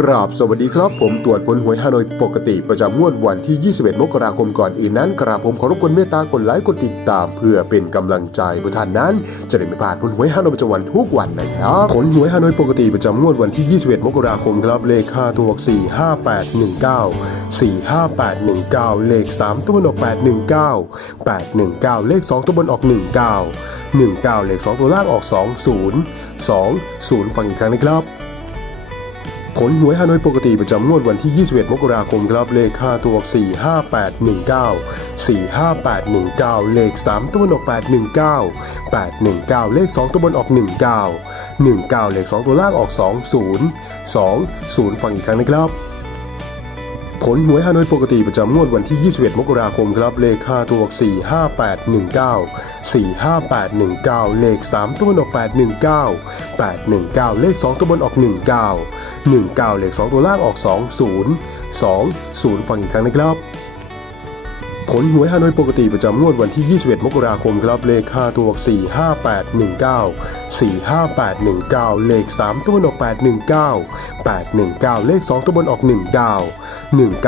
กราบสวัสดีครับผมตรวจผลหวยฮานอยปกติประจำงวดวันที่ 21 มกราคมก่อนอื่นนั้นกราบผมขอรบกวนเมตตากดไลค์กดติดตาม เพื่อเป็นกำลังใจเพื่อท่านนั้น จะได้ไม่พลาดผลหวยฮานอยประจำวันทุกวันนะครับผลหวยฮานอยปกติประจำงวดวันที่ 21 มกราคมครับเลข5ตัวออก45819 45819 เลข 3 ตัวบนออก 819 819 เลข 2 ตัวบนออก 19 19 เลข 2 ตัวล่างออก 20 20ฟังอีกครั้งนะครับ ผลหวยฮานอยปกติประจำงวดวันที่ 21 มกราคมครับเลข5ตัวออก 45819 45819 เลข 3 ตัวบนออก 819 819 เลข 2 ตัวบนออก 19 19 เลข 2 ตัวล่างออก 20 20ฟังอีกครั้งนะครับ ผลหวยฮานอยปกติประจำงวดวันที่ 21 มกราคมครับ เลข5ตัวออก45819 45819 เลข 3 ตัวบนออก 819 819 เลข 2 ตัวบนออก 19 19 เลข 2 ตัวล่างออก 20 20 ฟังอีกครั้งนะครับ ผลหวยฮานอยปกติประจำงวดวันที่ 21 มกราคมครับเลข5ตัวออก45819 45819 เลข 3 ตัวบนออก 819 819 เลข 2 ตัวบนออก 1 ดาว 1